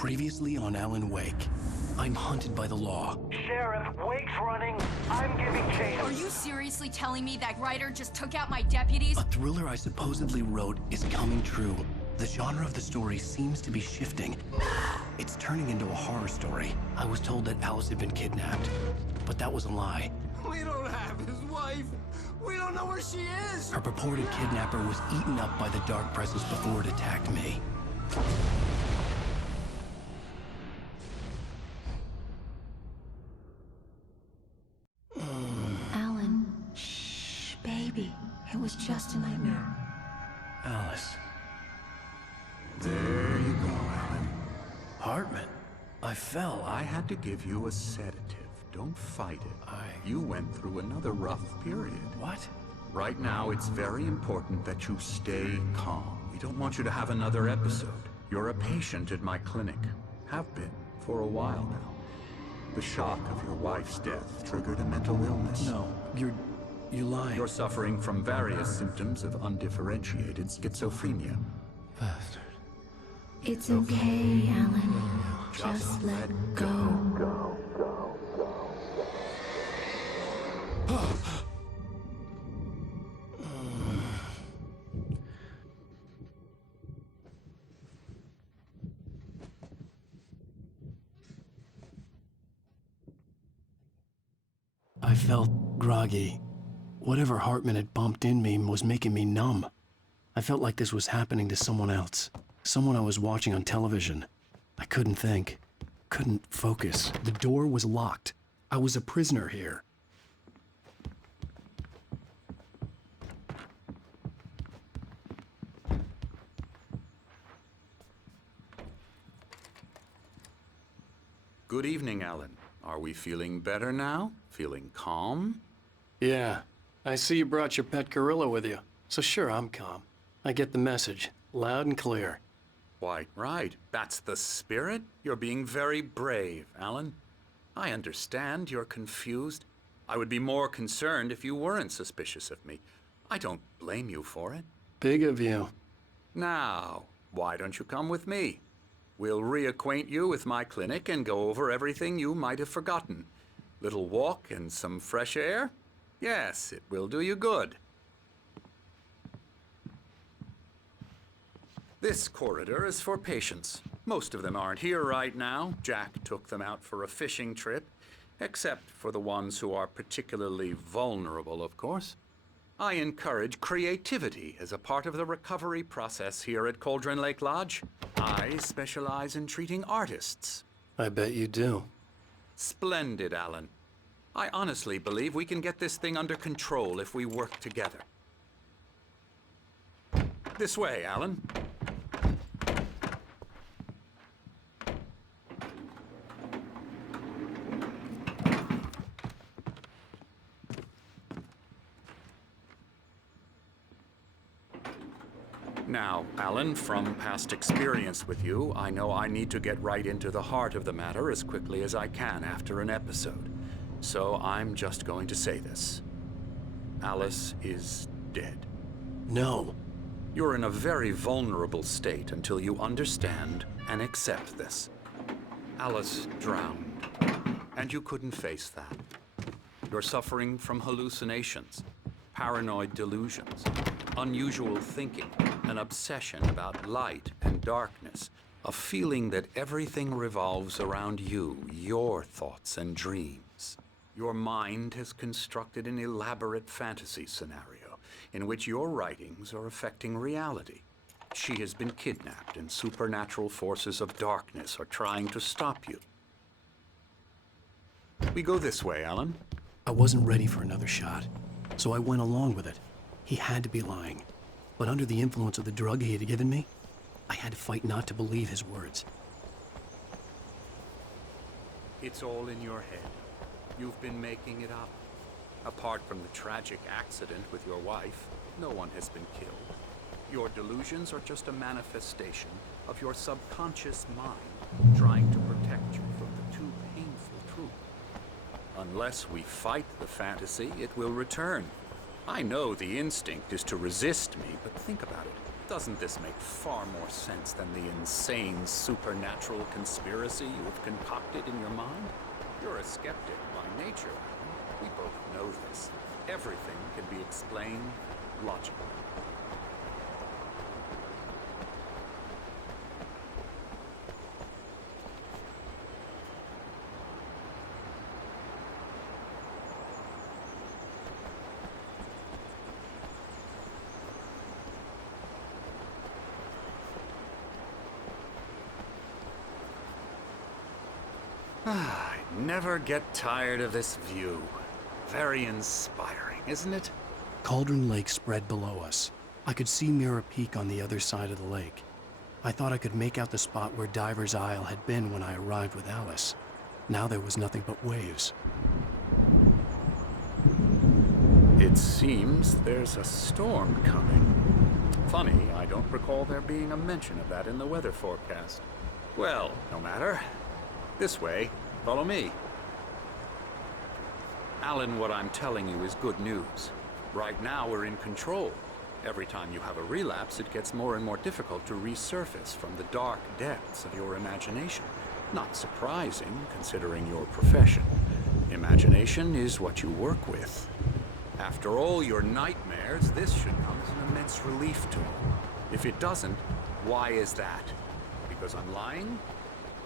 Previously on Alan Wake. I'm hunted by the law. Sheriff, Wake's running. I'm giving chase. Are you seriously telling me that writer just took out my deputies? A thriller I supposedly wrote is coming true. The genre of the story seems to be shifting. It's turning into a horror story. I was told that Alice had been kidnapped, but that was a lie. We don't have his wife. We don't know where she is. Her purported kidnapper was eaten up by the dark presence before it attacked me. Alan, shh, baby. It was just a nightmare. Alice. There you go, Alan. Hartman. I fell. I had to give you a sedative. Don't fight it. You went through another rough period. What? Right now, it's very important that you stay calm. We don't want you to have another episode. You're a patient at my clinic. Have been for a while now. The shock of your wife's death triggered a mental illness. No, you're lying. You're suffering from various symptoms of undifferentiated schizophrenia. Bastard. It's okay, Alan. Just let go. I felt groggy. Whatever Hartman had bumped in me was making me numb. I felt like this was happening to someone else. Someone I was watching on television. I couldn't think. Couldn't focus. The door was locked. I was a prisoner here. Good evening, Alan. Are we feeling better now? Feeling calm? Yeah. I see you brought your pet gorilla with you. So sure, I'm calm. I get the message. Loud and clear. Quite right. That's the spirit. You're being very brave, Alan. I understand you're confused. I would be more concerned if you weren't suspicious of me. I don't blame you for it. Big of you. Now, why don't you come with me? We'll reacquaint you with my clinic and go over everything you might have forgotten. Little walk and some fresh air? Yes, it will do you good. This corridor is for patients. Most of them aren't here right now. Jack took them out for a fishing trip, except for the ones who are particularly vulnerable, of course. I encourage creativity as a part of the recovery process here at Cauldron Lake Lodge. I specialize in treating artists. I bet you do. Splendid, Alan. I honestly believe we can get this thing under control if we work together. This way, Alan. Now, Alan, from past experience with you, I know I need to get right into the heart of the matter as quickly as I can after an episode. So I'm just going to say this. Alice is dead. No. You're in a very vulnerable state until you understand and accept this. Alice drowned, and you couldn't face that. You're suffering from hallucinations, paranoid delusions, unusual thinking, an obsession about light and darkness, a feeling that everything revolves around you, your thoughts and dreams. Your mind has constructed an elaborate fantasy scenario in which your writings are affecting reality. She has been kidnapped and supernatural forces of darkness are trying to stop you. We go this way, Alan. I wasn't ready for another shot, so I went along with it. He had to be lying. But under the influence of the drug he had given me, I had to fight not to believe his words. It's all in your head. You've been making it up. Apart from the tragic accident with your wife, no one has been killed. Your delusions are just a manifestation of your subconscious mind trying to protect you from the too painful truth. Unless we fight the fantasy, it will return. I know the instinct is to resist me, but think about it. Doesn't this make far more sense than the insane supernatural conspiracy you have concocted in your mind? You're a skeptic by nature. We both know this. Everything can be explained logically. I never get tired of this view. Very inspiring, isn't it? Cauldron Lake spread below us. I could see Mirror Peak on the other side of the lake. I thought I could make out the spot where Diver's Isle had been when I arrived with Alice. Now there was nothing but waves. It seems there's a storm coming. Funny, I don't recall there being a mention of that in the weather forecast. Well, no matter. This way. Follow me. Alan, what I'm telling you is good news. Right now, we're in control. Every time you have a relapse, it gets more and more difficult to resurface from the dark depths of your imagination. Not surprising, considering your profession. Imagination is what you work with. After all your nightmares, this should come as an immense relief to you. If it doesn't, why is that? Because I'm lying?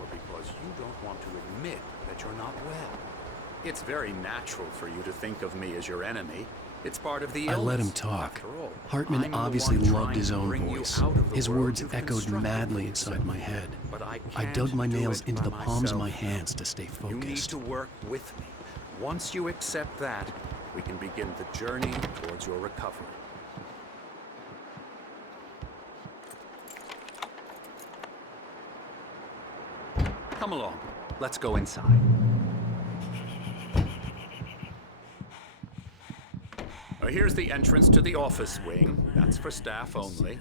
Or because you don't want to admit that you're not well? It's very natural for you to think of me as your enemy. It's part of the illness. I let him talk. After all, Hartman I'm the obviously one loved trying his to own bring you voice. out of the His world words you've echoed constructed madly for inside yourself. my head. But I I dug can't my do nails it into by the palms of my myself. hands to stay You need focused. to work with me. Once you accept that, we can begin the journey towards your recovery. Come along. Let's go inside. Here's the entrance to the office wing. That's for staff only.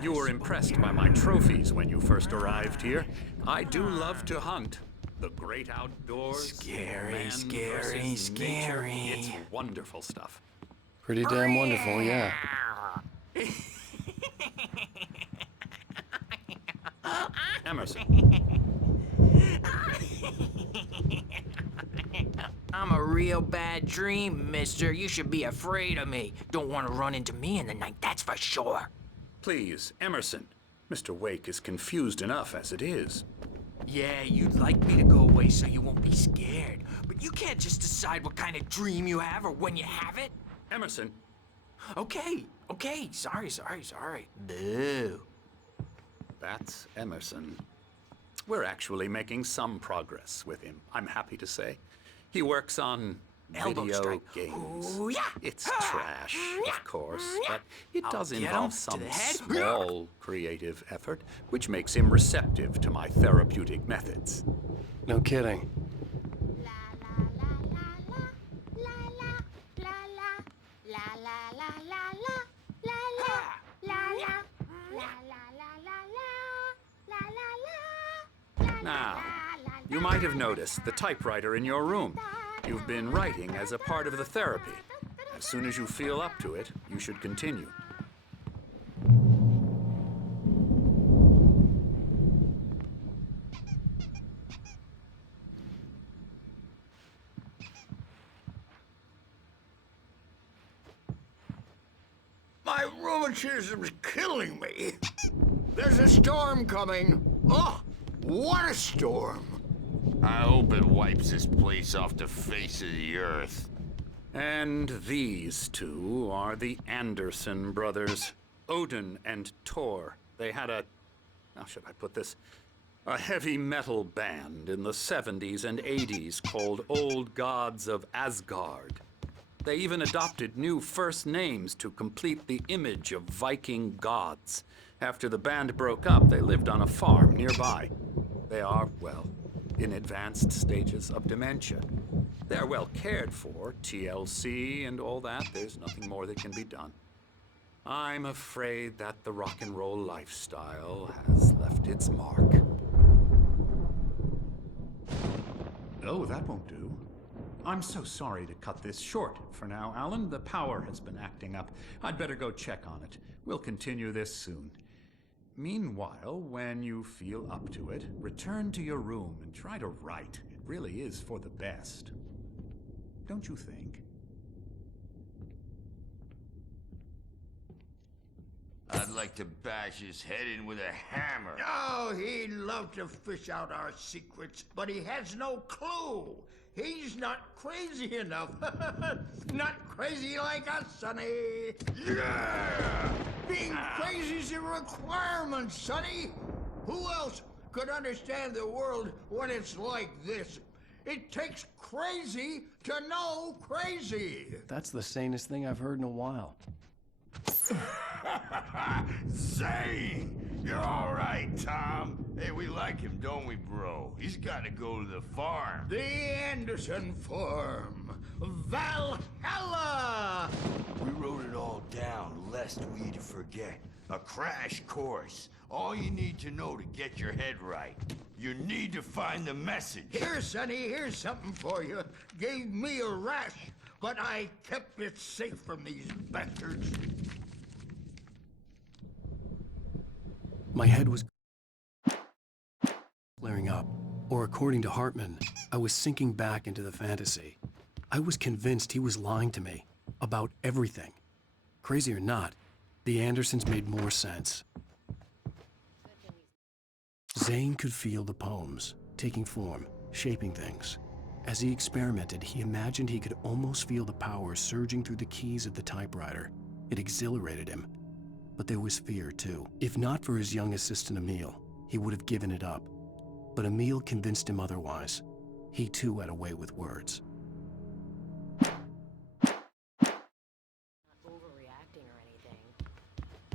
You were impressed by my trophies when you first arrived here. I do love to hunt. The great outdoors. Scary, man scary, versus nature. scary. It's wonderful stuff. Pretty damn wonderful, yeah. Emerson. I'm a real bad dream, mister. You should be afraid of me. Don't want to run into me in the night, that's for sure. Please, Emerson. Mr. Wake is confused enough as it is. Yeah, you'd like me to go away so you won't be scared. But you can't just decide what kind of dream you have or when you have it. Emerson. Okay. Sorry. Boo. That's Emerson. We're actually making some progress with him, I'm happy to say. He works on Elbow video strike. games. Ooh, yeah. It's trash, of course, but it I'll does get involve him to some the head. small creative effort, which makes him receptive to my therapeutic methods. No kidding. Now, you might have noticed the typewriter in your room. You've been writing as a part of the therapy. As soon as you feel up to it, you should continue. My rheumatism's killing me. There's a storm coming. Oh, what a storm. I hope it wipes this place off the face of the earth. And these two are the Anderson brothers, Odin and Thor. They had how should I put this? A heavy metal band in the 70s and 80s called Old Gods of Asgard. They even adopted new first names to complete the image of Viking gods. After the band broke up, they lived on a farm nearby. They are, well, in advanced stages of dementia. They're well cared for, TLC and all that. There's nothing more that can be done. I'm afraid that the rock and roll lifestyle has left its mark. Oh, that won't do. I'm so sorry to cut this short for now, Alan. The power has been acting up. I'd better go check on it. We'll continue this soon. Meanwhile, when you feel up to it, return to your room and try to write. It really is for the best. Don't you think? I'd like to bash his head in with a hammer. Oh, he'd love to fish out our secrets, but he has no clue. He's not crazy enough. Not crazy like us, Sonny. Yeah! Being crazy's a requirement, Sonny. Who else could understand the world when it's like this? It takes crazy to know crazy. That's the sanest thing I've heard in a while. Zane! You're all right, Tom. Hey, we like him, don't we, bro? He's got to go to the farm. The Anderson Farm. Valhalla! We wrote it all down, lest we forget. A crash course. All you need to know to get your head right. You need to find the message. Here, Sonny, here's something for you. Gave me a rash, but I kept it safe from these bastards. My head was clearing up, or according to Hartman, I was sinking back into the fantasy. I was convinced he was lying to me about everything. Crazy or not, the Andersons made more sense. Zane could feel the poems, taking form, shaping things. As he experimented, he imagined he could almost feel the power surging through the keys of the typewriter. It exhilarated him. But there was fear, too. If not for his young assistant Emil, he would have given it up. But Emil convinced him otherwise. He, too, had a way with words. Overreacting or anything.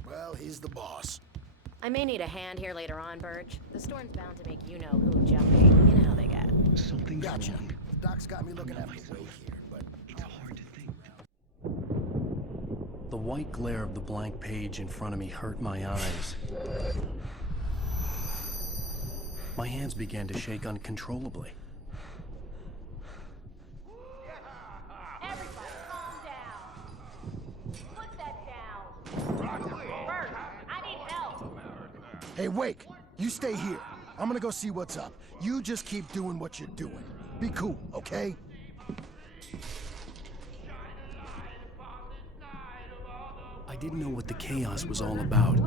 Well, he's the boss. I may need a hand here later on, Burge. The storm's bound to make you-know-who jumpy. You know how they get. Something's Gotcha. wrong. The doc's got me looking after Wake here, but... It's hard to think. The white glare of the blank page in front of me hurt my eyes. My hands began to shake uncontrollably. Everybody, calm down. Put that down. Bert, I need help. Hey, Wake, you stay here. I'm gonna go see what's up. You just keep doing what you're doing. Be cool, okay? I didn't know what the chaos was all about,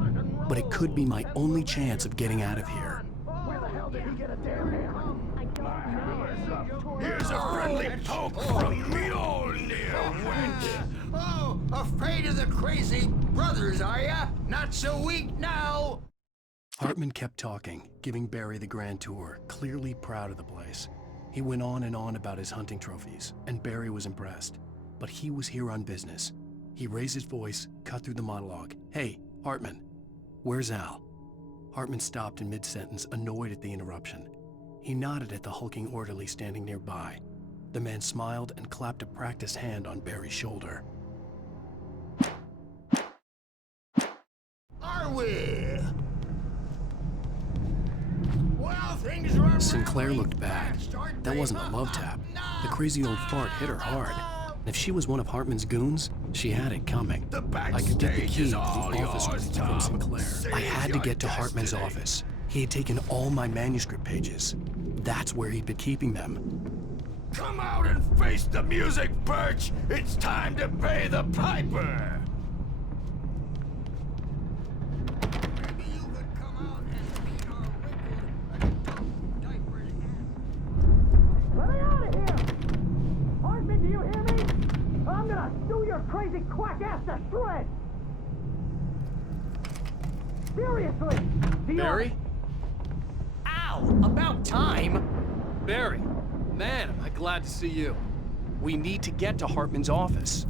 but it could be my only chance of getting out of here. Where the hell did he get a damn hammer? Here's a friendly poke from Mjolnir, wench. Oh, afraid of the crazy brothers, are ya? Not so weak now. Hartman kept talking, giving Barry the grand tour, clearly proud of the place. He went on and on about his hunting trophies, and Barry was impressed. But he was here on business. He raised his voice, cut through the monologue. Hey, Hartman, where's Al? Hartman stopped in mid-sentence, annoyed at the interruption. He nodded at the hulking orderly standing nearby. The man smiled and clapped a practiced hand on Barry's shoulder. Are we? Well, things run Sinclair really looked bad. fast, aren't That they? wasn't a love tap. The crazy old fart hit her hard. And if she was one of Hartman's goons, she had it coming. The I could get the backstage key is to the all office yours, from Tom. Sinclair. I had to get to Hartman's office. He had taken all my manuscript pages. That's where he'd been keeping them. Come out and face the music, Birch! It's time to pay the piper! Maybe you could come out and meet our wrinkled adult diapered ass. Let me out of here! Hartman, do you hear me? I'm gonna sue your crazy quack ass to shreds! Seriously! Barry? Ow! About time! Barry, man, am I glad to see you. We need to get to Hartman's office.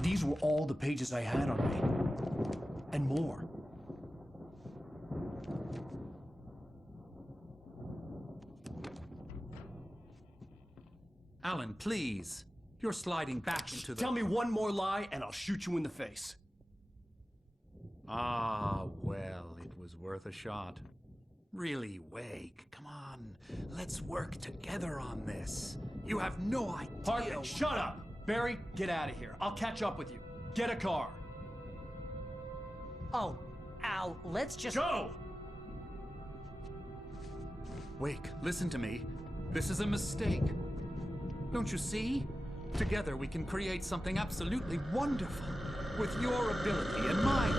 These were all the pages I had on me. And more. Alan, please. You're sliding back into the... Tell me one more lie and I'll shoot you in the face. Ah, well, it was worth a shot. Really, Wake, come on. Let's work together on this. You have no idea. Hartman, shut up! Barry, get out of here. I'll catch up with you. Get a car. Oh, Al, let's just... Go! Wake, listen to me. This is a mistake. Don't you see? Together we can create something absolutely wonderful. With your ability and mine.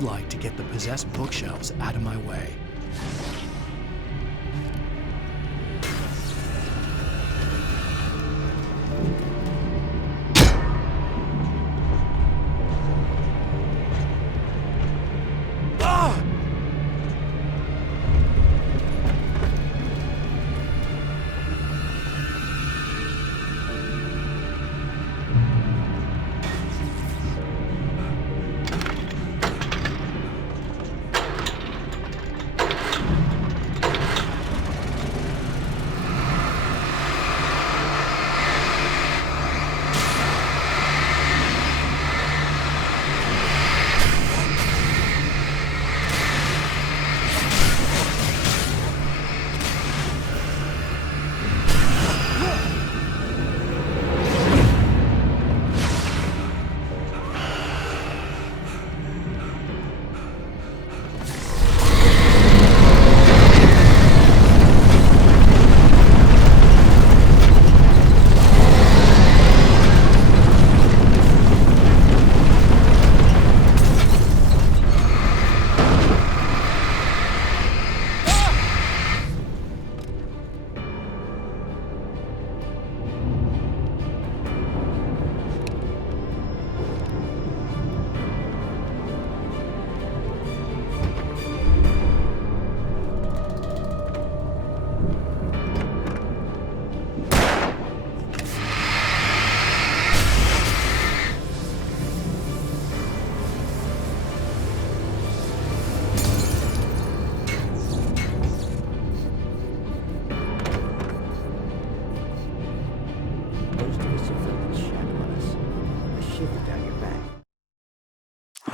Light to get the possessed bookshelves out of my way.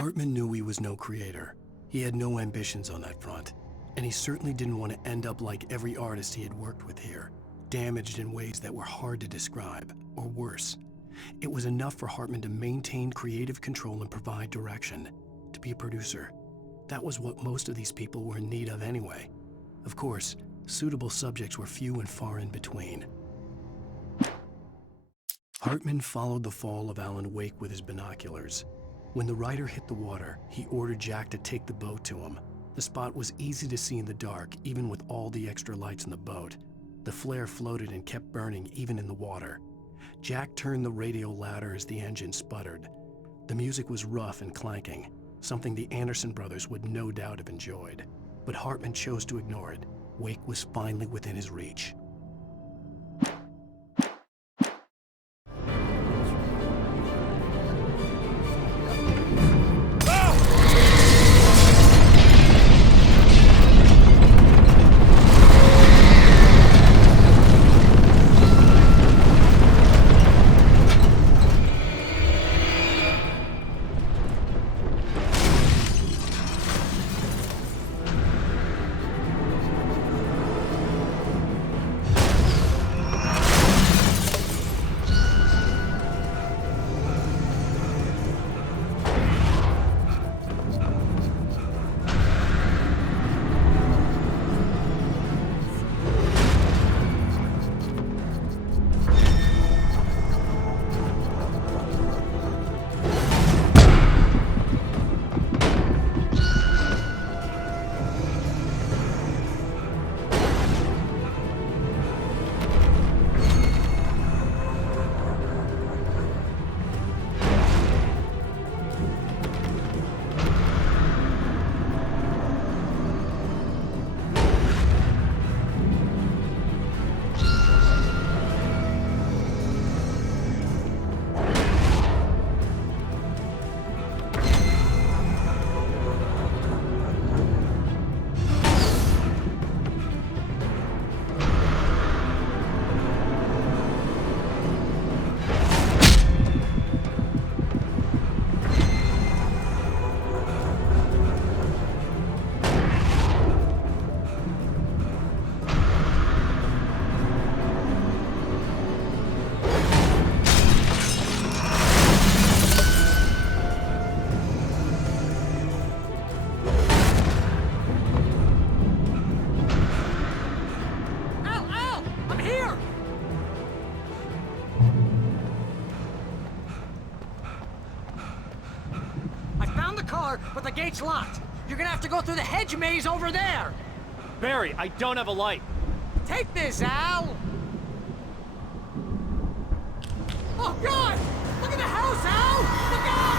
Hartman knew he was no creator. He had no ambitions on that front, and he certainly didn't want to end up like every artist he had worked with here, damaged in ways that were hard to describe, or worse. It was enough for Hartman to maintain creative control and provide direction, to be a producer. That was what most of these people were in need of anyway. Of course, suitable subjects were few and far in between. Hartman followed the fall of Alan Wake with his binoculars. When the rider hit the water, he ordered Jack to take the boat to him. The spot was easy to see in the dark, even with all the extra lights in the boat. The flare floated and kept burning even in the water. Jack turned the radio louder as the engine sputtered. The music was rough and clanking, something the Anderson brothers would no doubt have enjoyed. But Hartman chose to ignore it. Wake was finally within his reach. But the gate's locked. You're gonna have to go through the hedge maze over there. Barry, I don't have a light. Take this, Al. Oh, God! Look at the house, Al! Look out!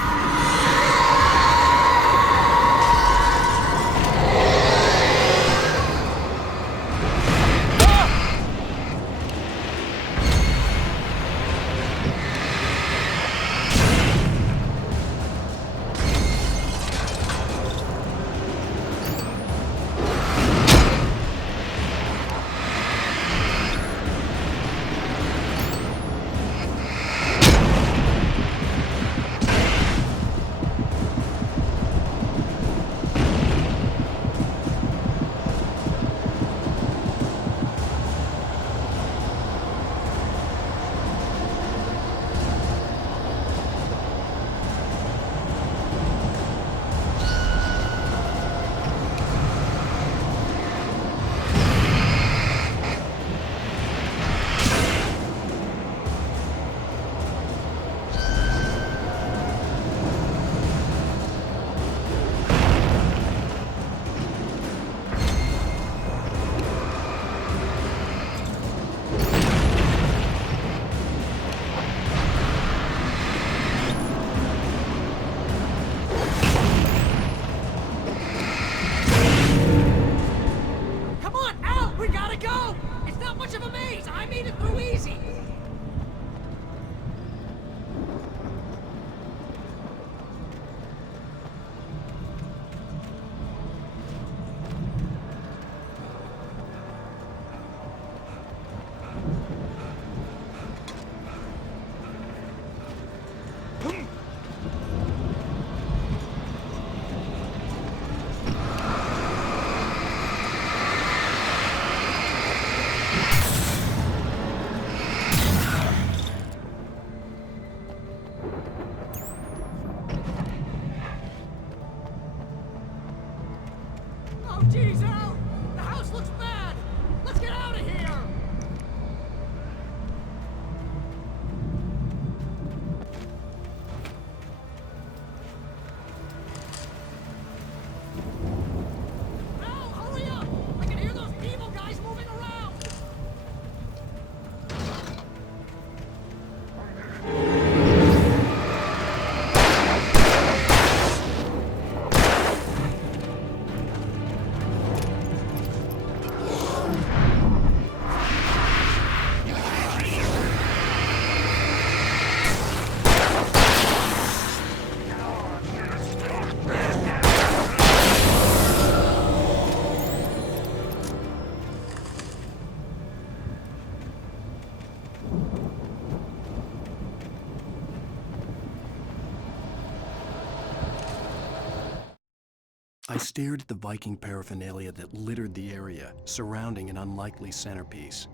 I stared at the Viking paraphernalia that littered the area, surrounding an unlikely centerpiece.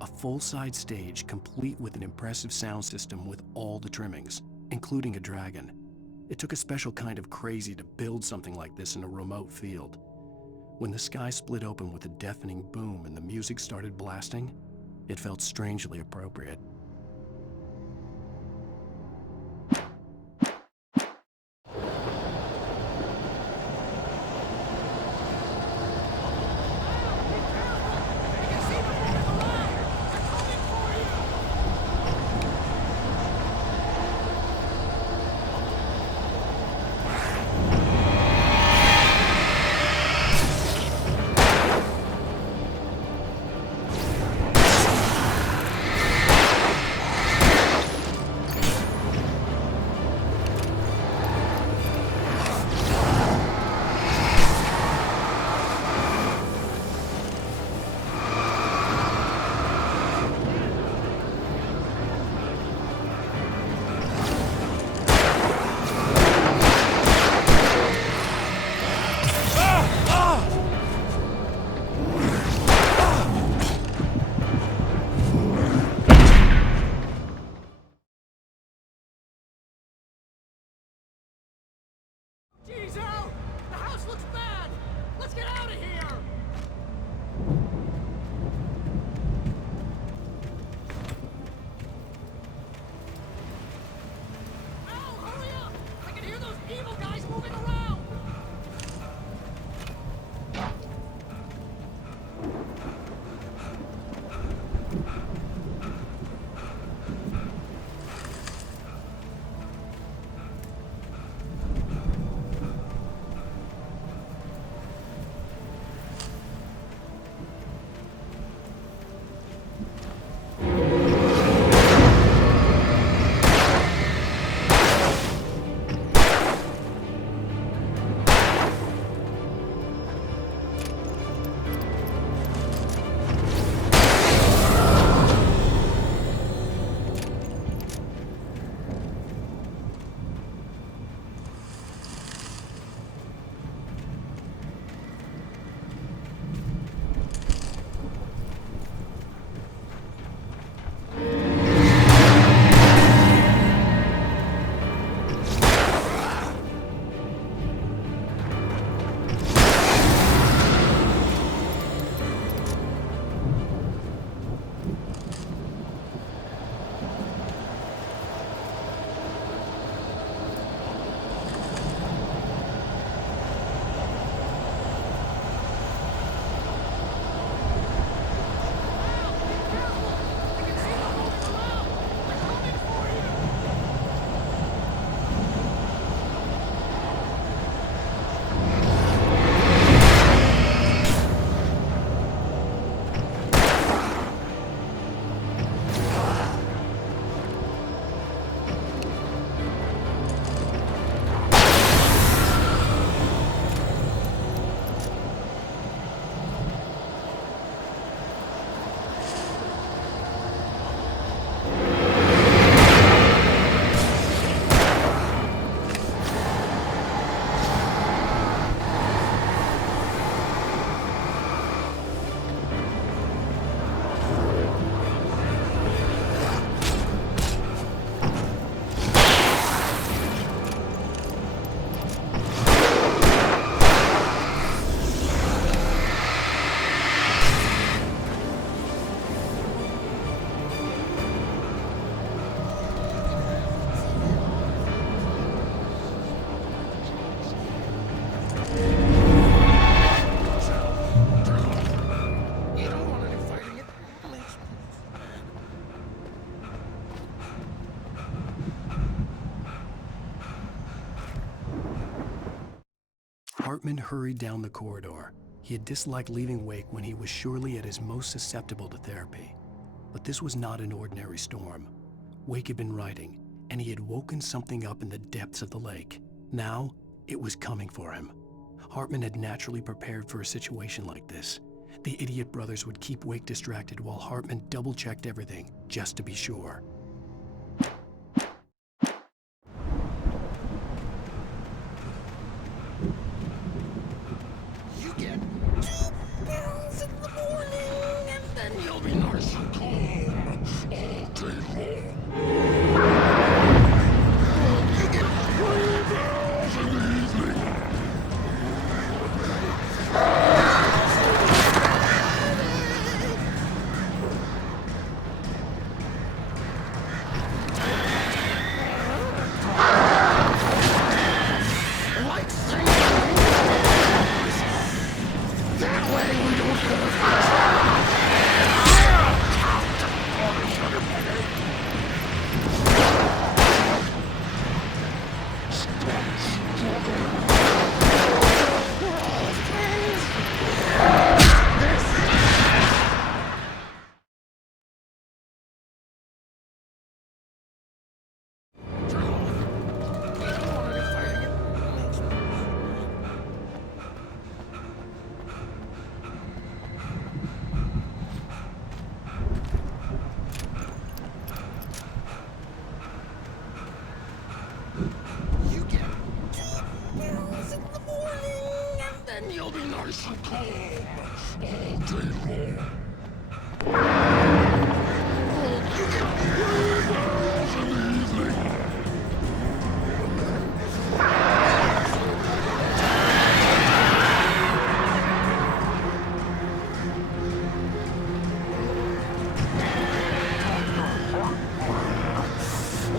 A full-size stage complete with an impressive sound system with all the trimmings, including a dragon. It took a special kind of crazy to build something like this in a remote field. When the sky split open with a deafening boom and the music started blasting, it felt strangely appropriate. Jeez, Al! The house looks bad! Let's get out of here! Al, hurry up! I can hear those evil guys moving around! Hartman hurried down the corridor. He had disliked leaving Wake when he was surely at his most susceptible to therapy. But this was not an ordinary storm. Wake had been writing, and he had woken something up in the depths of the lake. Now, it was coming for him. Hartman had naturally prepared for a situation like this. The idiot brothers would keep Wake distracted while Hartman double-checked everything, just to be sure. nice and calm all day long. You get pretty girls in the evening.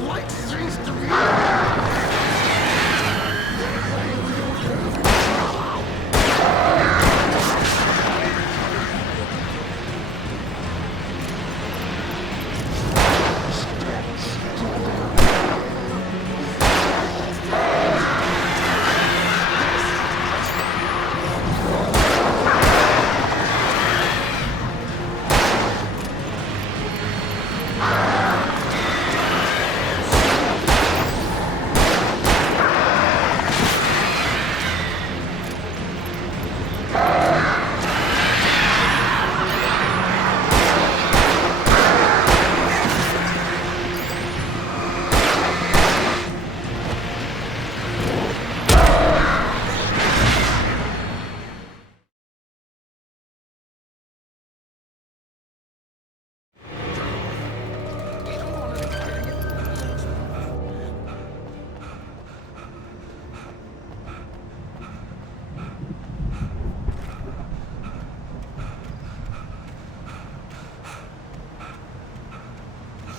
Like things to be.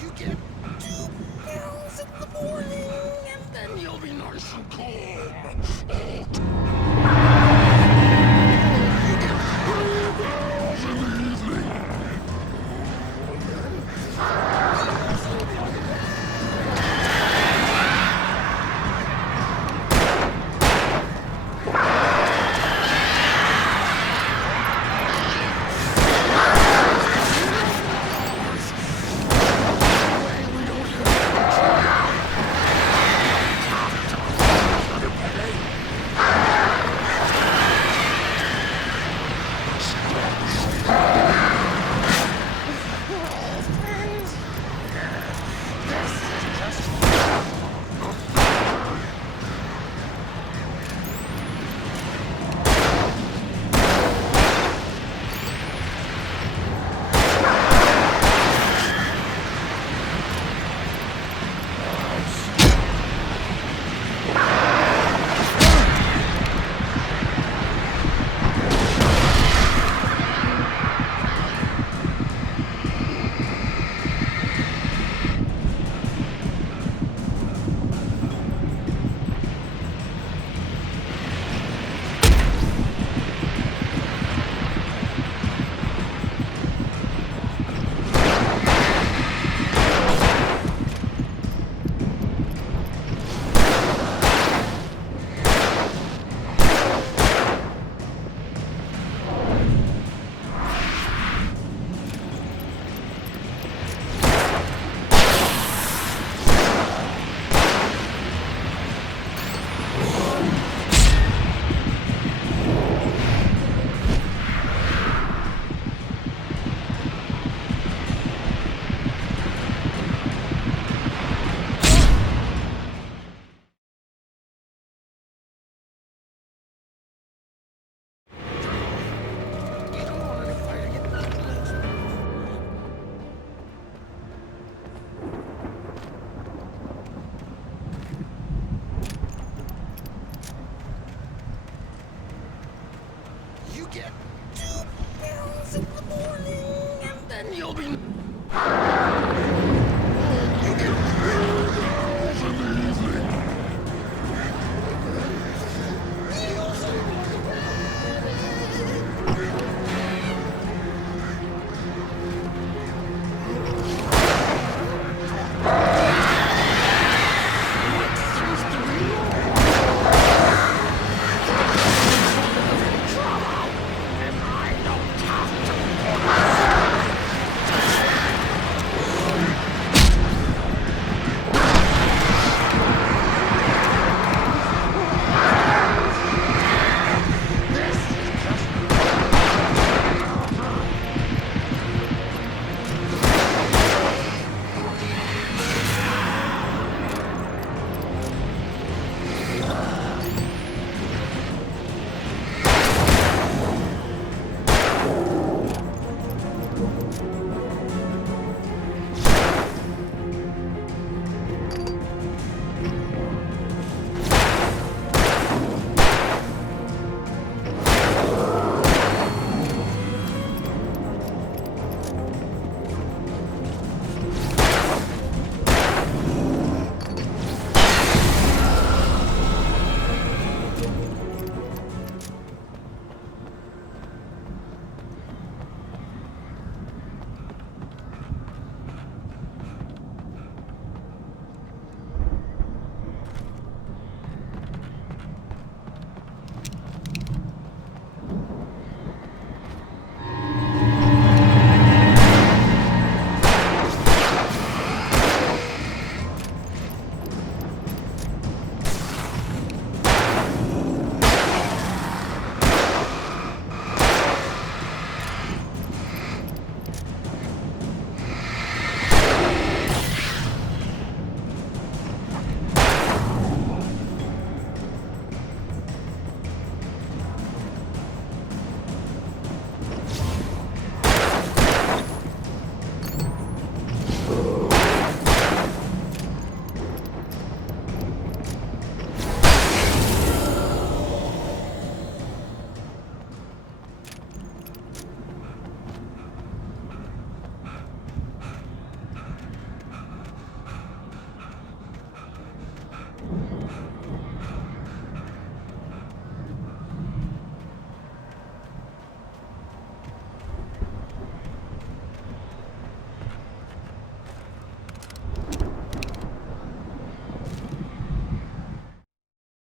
You get 2 pills in the morning, and then you'll be nice and calm. You get 3 pills in the evening.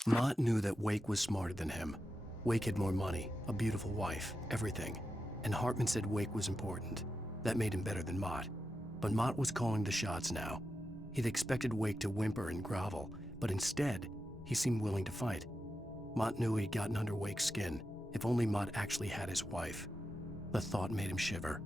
Mott knew that Wake was smarter than him. Wake had more money, a beautiful wife, everything. And Hartman said Wake was important. That made him better than Mott. But Mott was calling the shots now. He'd expected Wake to whimper and grovel, but instead, he seemed willing to fight. Mott knew he'd gotten under Wake's skin. If only Mott actually had his wife. The thought made him shiver.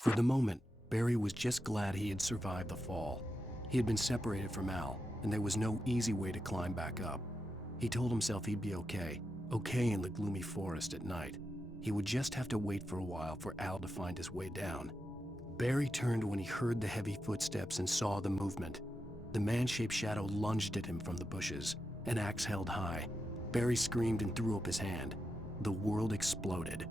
For the moment, Barry was just glad he had survived the fall. He had been separated from Al, and there was no easy way to climb back up. He told himself he'd be okay in the gloomy forest at night. He would just have to wait for a while for Al to find his way down. Barry turned when he heard the heavy footsteps and saw the movement. The man-shaped shadow lunged at him from the bushes, an axe held high. Barry screamed and threw up his hand. The world exploded.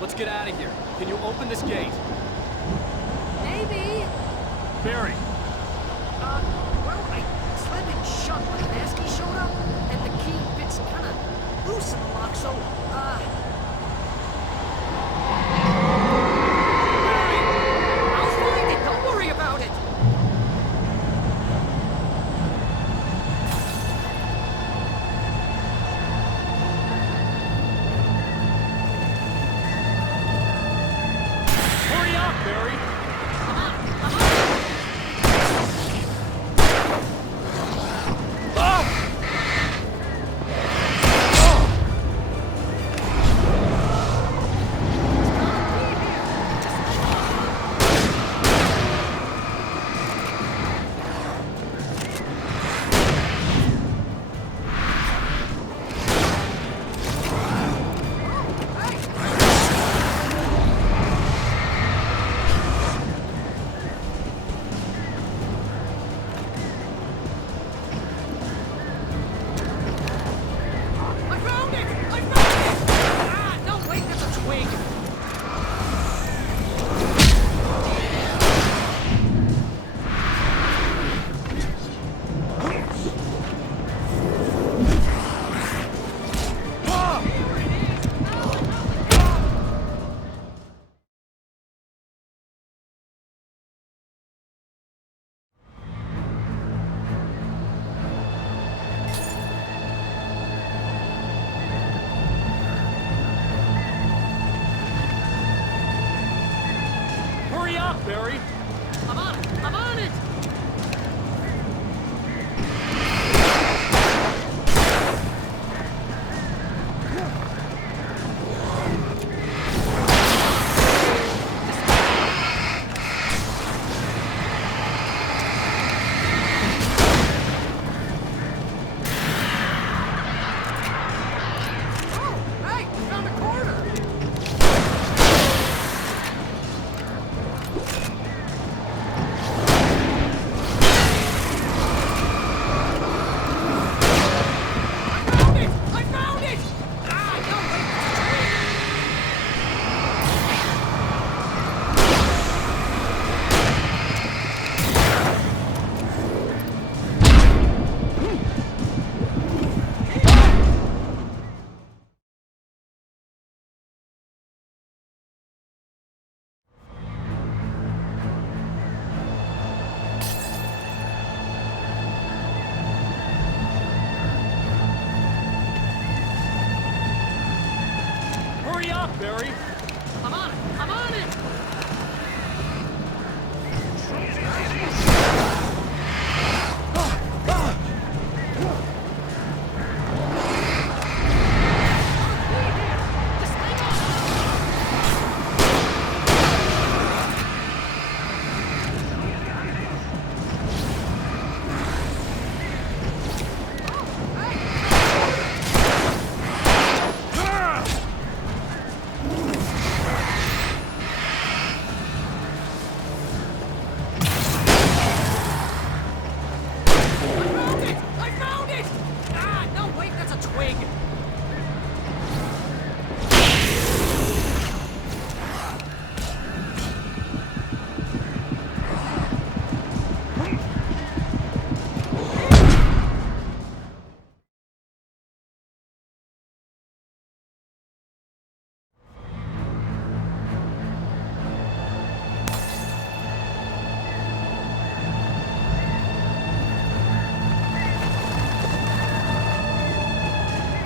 Let's get out of here. Can you open this gate? Maybe. Barry! Well, I slammed it shut when the Nasty showed up, and the key fits kind of loose in the lock, so, I'll find it. Don't worry about it. Hurry up, Barry! up, Barry! I'm on it! I'm on it! Hey, we found a corner! I found it! Ah, no, Hurry up, Barry! I'm on it! I'm on it! I found it! Ah, no, wait, that's a twig!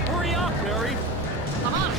Hurry up, Barry! I'm on it!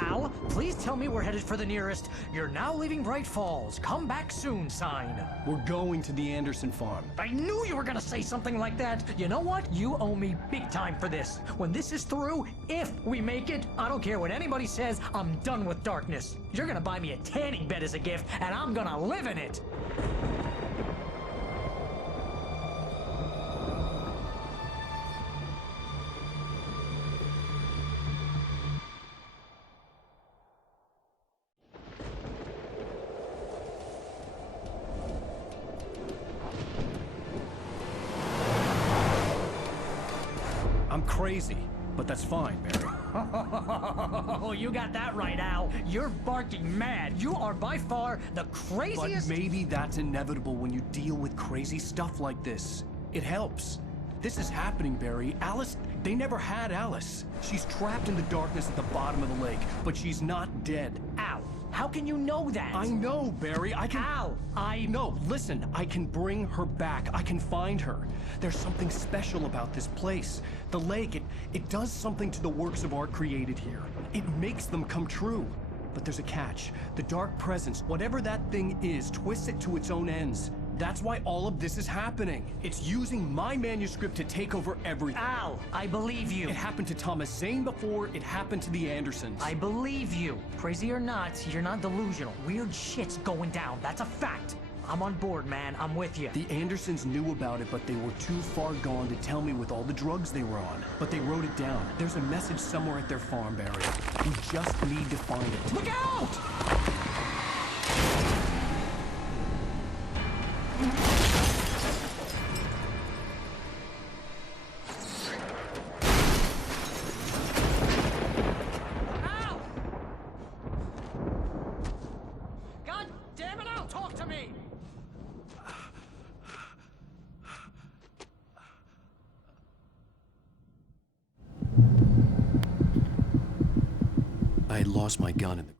Al, please tell me we're headed for the nearest "You're now leaving Bright Falls. Come back soon" sign. We're going to the Anderson farm. I knew you were gonna say something like that. You know what? You owe me big time for this. When this is through, if we make it, I don't care what anybody says, I'm done with darkness. You're gonna buy me a tanning bed as a gift, and I'm gonna live in it. I'm crazy, but that's fine, Barry. Oh, you got that right, Al. You're barking mad. You are by far the craziest. But maybe that's inevitable when you deal with crazy stuff like this. It helps. This is happening, Barry. Alice, they never had Alice. She's trapped in the darkness at the bottom of the lake, but she's not dead. Al, How can you know that? I know, Barry. I can... Al, No, listen. I can bring her back. I can find her. There's something special about this place. The lake, it does something to the works of art created here. It makes them come true. But there's a catch. The dark presence, whatever that thing is, twists it to its own ends. That's why all of this is happening. It's using my manuscript to take over everything. Al, I believe you. It happened to Thomas Zane before, it happened to the Andersons. I believe you. Crazy or not, you're not delusional. Weird shit's going down. That's a fact. I'm on board, man. I'm with you. The Andersons knew about it, but they were too far gone to tell me with all the drugs they were on. But they wrote it down. There's a message somewhere at their farm, Barry. We just need to find it. Look out! Al! God damn it, Al, talk to me! I had lost my gun in the